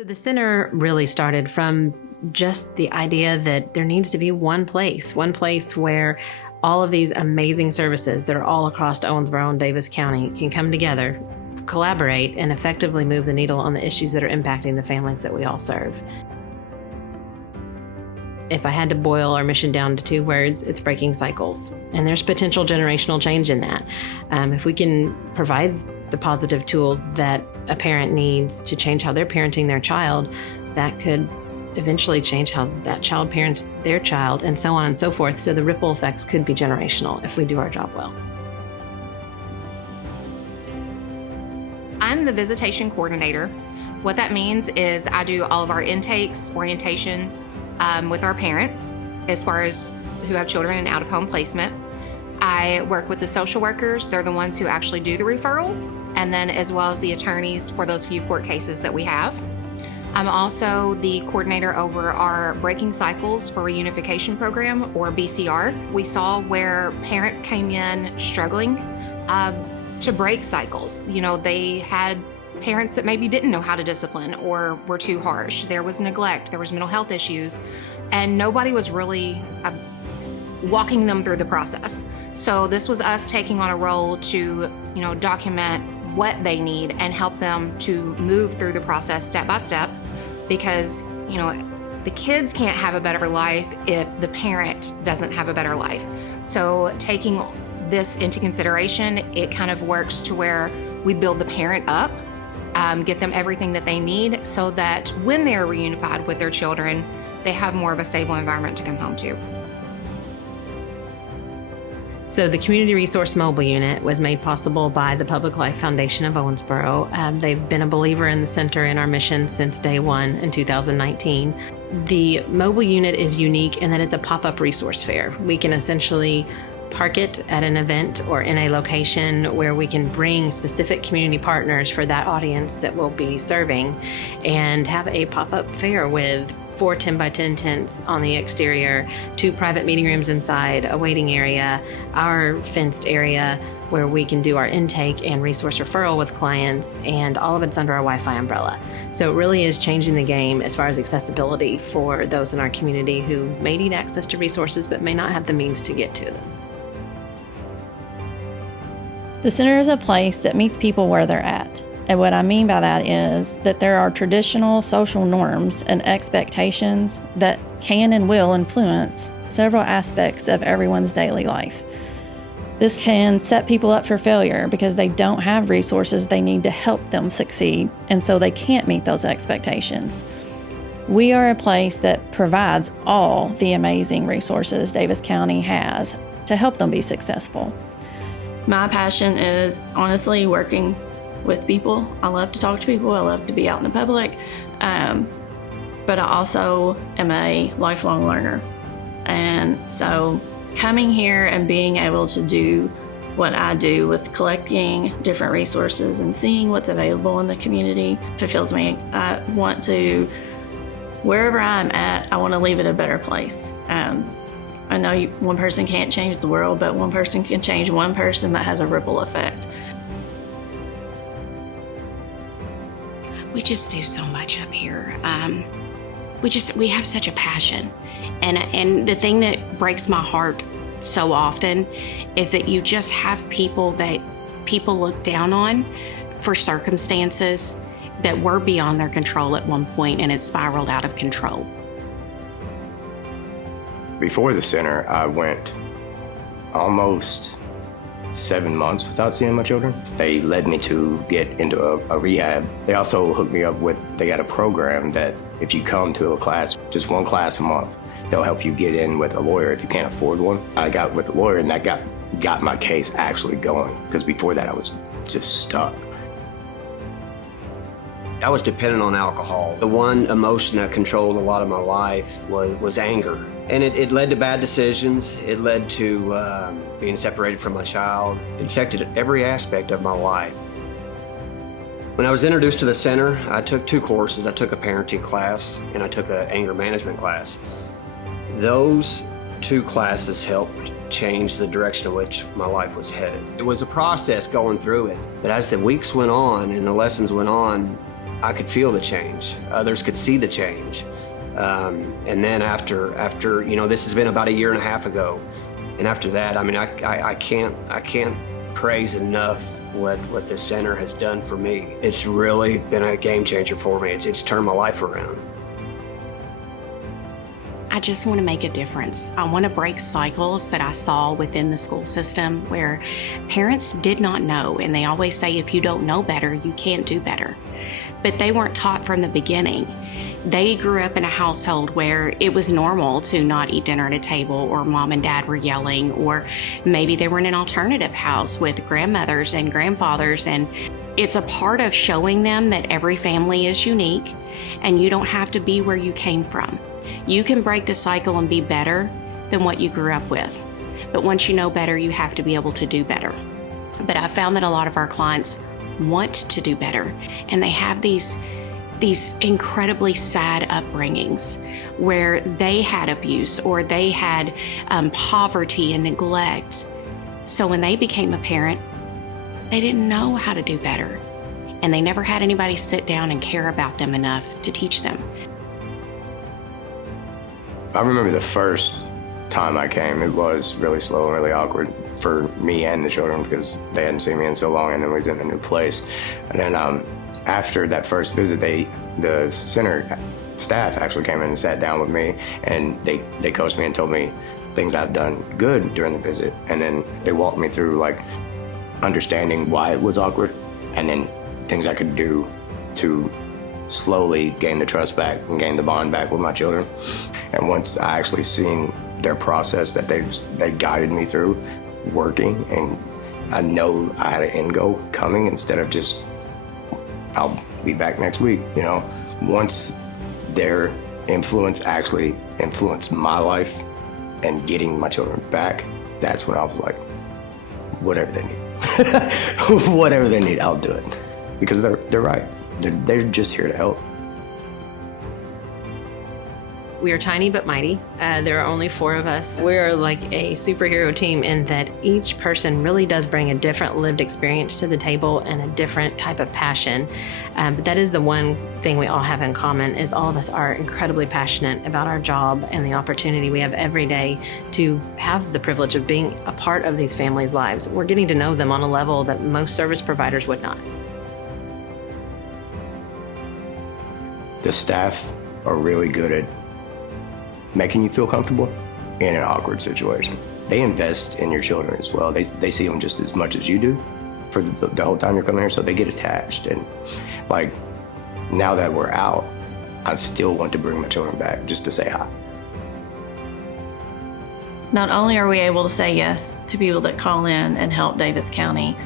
So the center really started from just the idea that there needs to be one place where all of these amazing services that are all across Owensboro and Davis County can come together, collaborate, and effectively move the needle on the issues that are impacting the families that we all serve. If I had to boil our mission down to 2 words, it's breaking cycles. And there's potential generational change in that. If we can provide the positive tools that a parent needs to change how they're parenting their child, that could eventually change how that child parents their child, and so on and so forth. So the ripple effects could be generational if we do our job well. I'm the visitation coordinator. What that means is I do all of our intakes, orientations with our parents as far as who have children in out-of-home placement. I work with the social workers. They're the ones who actually do the referrals, and then as well as the attorneys for those few court cases that we have. I'm also the coordinator over our Breaking Cycles for Reunification Program, or BCR. We saw where parents came in struggling to break cycles. You know, they had parents that maybe didn't know how to discipline or were too harsh. There was neglect, there was mental health issues, and nobody was really walking them through the process. So this was us taking on a role to, document what they need and help them to move through the process step by step, because, the kids can't have a better life if the parent doesn't have a better life. So taking this into consideration, it kind of works to where we build the parent up, get them everything that they need so that when they're reunified with their children, they have more of a stable environment to come home to. So the Community Resource Mobile Unit was made possible by the Public Life Foundation of Owensboro. They've been a believer in the center and our mission since day one in 2019. The mobile unit is unique in that it's a pop-up resource fair. We can essentially park it at an event or in a location where we can bring specific community partners for that audience that we'll be serving, and have a pop-up fair with 4 10x10 tents on the exterior, 2 private meeting rooms inside, a waiting area, our fenced area where we can do our intake and resource referral with clients, and all of it's under our Wi-Fi umbrella. So it really is changing the game as far as accessibility for those in our community who may need access to resources but may not have the means to get to them. The center is a place that meets people where they're at. And what I mean by that is that there are traditional social norms and expectations that can and will influence several aspects of everyone's daily life. This can set people up for failure because they don't have resources they need to help them succeed, and so they can't meet those expectations. We are a place that provides all the amazing resources Davis County has to help them be successful. My passion is honestly working with people. I love to talk to people. I love to be out in the public. But I also am a lifelong learner. And so coming here and being able to do what I do with collecting different resources and seeing what's available in the community fulfills me. I want to, wherever I'm at, I want to leave it a better place. I know one person can't change the world, but one person can change one person. That has a ripple effect. We just do so much up here. We have such a passion. And the thing that breaks my heart so often is that you just have people that people look down on for circumstances that were beyond their control at one point, and it spiraled out of control. Before the center, I went almost 7 months without seeing my children. They led me to get into a rehab. They also hooked me up with, they got a program that if you come to a class, just 1 class a month, they'll help you get in with a lawyer if you can't afford one. I got with a lawyer, and that got my case actually going, because before that I was just stuck. I was dependent on alcohol. The one emotion that controlled a lot of my life was anger. And it led to bad decisions. It led to being separated from my child. It affected every aspect of my life. When I was introduced to the center, I took 2 courses. I took a parenting class and I took an anger management class. Those 2 classes helped change the direction in which my life was headed. It was a process going through it, but as the weeks went on and the lessons went on, I could feel the change. Others could see the change. And then after this has been about a year and a half ago, and after that, I mean, I can't praise enough what this center has done for me. It's really been a game changer for me. It's turned my life around. I just want to make a difference. I want to break cycles that I saw within the school system where parents did not know, and they always say, if you don't know better, you can't do better. But they weren't taught from the beginning. They grew up in a household where it was normal to not eat dinner at a table, or mom and dad were yelling, or maybe they were in an alternative house with grandmothers and grandfathers. And it's a part of showing them that every family is unique and you don't have to be where you came from. You can break the cycle and be better than what you grew up with. But once you know better, you have to be able to do better. But I found that a lot of our clients want to do better, and they have these incredibly sad upbringings where they had abuse or they had poverty and neglect. So when they became a parent, they didn't know how to do better, and they never had anybody sit down and care about them enough to teach them. I remember the first time I came, it was really slow and really awkward for me and the children because they hadn't seen me in so long, and then we was in a new place. And then after that first visit, the center staff actually came in and sat down with me, and they coached me and told me things I've done good during the visit. And then they walked me through like understanding why it was awkward, and then things I could do to slowly gain the trust back and gain the bond back with my children. And once I actually seen their process that they guided me through working, and I know I had an end goal coming instead of just, I'll be back next week, you know. Once their influence actually influenced my life and getting my children back, that's when I was like, whatever they need. Whatever they need, I'll do it. Because they're right. They're just here to help. We are tiny but mighty. There are only 4 of us. We are like a superhero team in that each person really does bring a different lived experience to the table and a different type of passion. But that is the one thing we all have in common, is all of us are incredibly passionate about our job and the opportunity we have every day to have the privilege of being a part of these families' lives. We're getting to know them on a level that most service providers would not. The staff are really good at making you feel comfortable in an awkward situation. They invest in your children as well. They see them just as much as you do for the whole time you're coming here, so they get attached. And like, now that we're out, I still want to bring my children back just to say hi. Not only are we able to say yes to people that call in and help Davis County,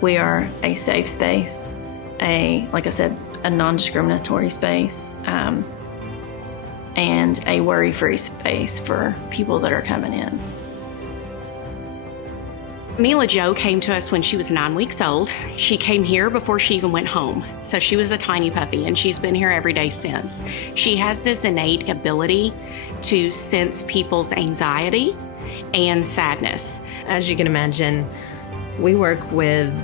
we are a safe space, like I said, a non-discriminatory space, and a worry-free space for people that are coming in. Mila Jo came to us when she was 9 weeks old. She came here before she even went home. So she was a tiny puppy, and she's been here every day since. She has this innate ability to sense people's anxiety and sadness. As you can imagine, we work with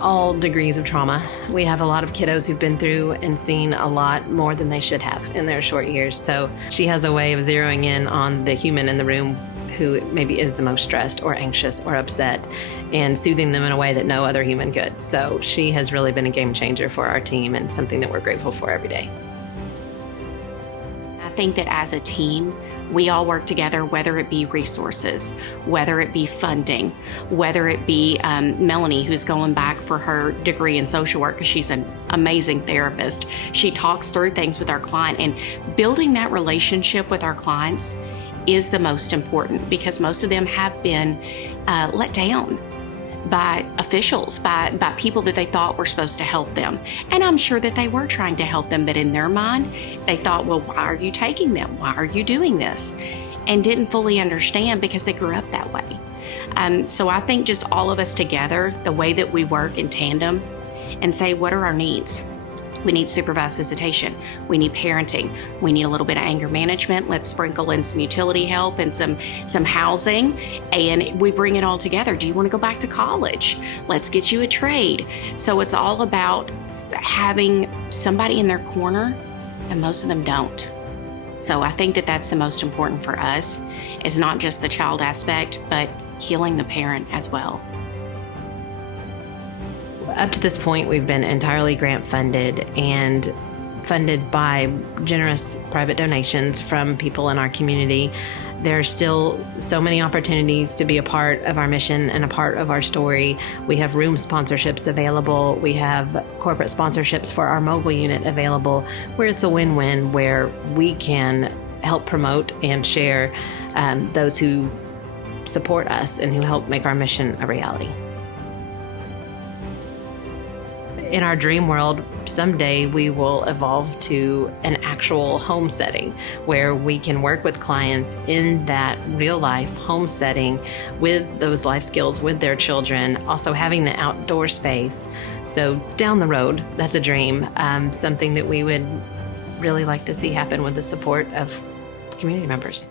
all degrees of trauma. We have a lot of kiddos who've been through and seen a lot more than they should have in their short years. So she has a way of zeroing in on the human in the room who maybe is the most stressed or anxious or upset, and soothing them in a way that no other human could. So she has really been a game changer for our team, and something that we're grateful for every day. I think that as a team, we all work together, whether it be resources, whether it be funding, whether it be Melanie, who's going back for her degree in social work because she's an amazing therapist. She talks through things with our client, and building that relationship with our clients is the most important, because most of them have been let down by officials, by people that they thought were supposed to help them. And I'm sure that they were trying to help them, but in their mind, they thought, well, why are you taking them? Why are you doing this? And didn't fully understand because they grew up that way. So I think just all of us together, the way that we work in tandem and say, what are our needs? We need supervised visitation. We need parenting. We need a little bit of anger management. Let's sprinkle in some utility help and some housing, and we bring it all together. Do you want to go back to college? Let's get you a trade. So it's all about having somebody in their corner, and most of them don't. So I think that that's the most important for us, is not just the child aspect, but healing the parent as well. Up to this point, we've been entirely grant funded and funded by generous private donations from people in our community. There are still so many opportunities to be a part of our mission and a part of our story. We have room sponsorships available. We have corporate sponsorships for our mobile unit available, where it's a win-win, where we can help promote and share those who support us and who help make our mission a reality. In our dream world, someday we will evolve to an actual home setting where we can work with clients in that real life home setting with those life skills with their children, also having the outdoor space. So down the road, that's a dream, something that we would really like to see happen with the support of community members.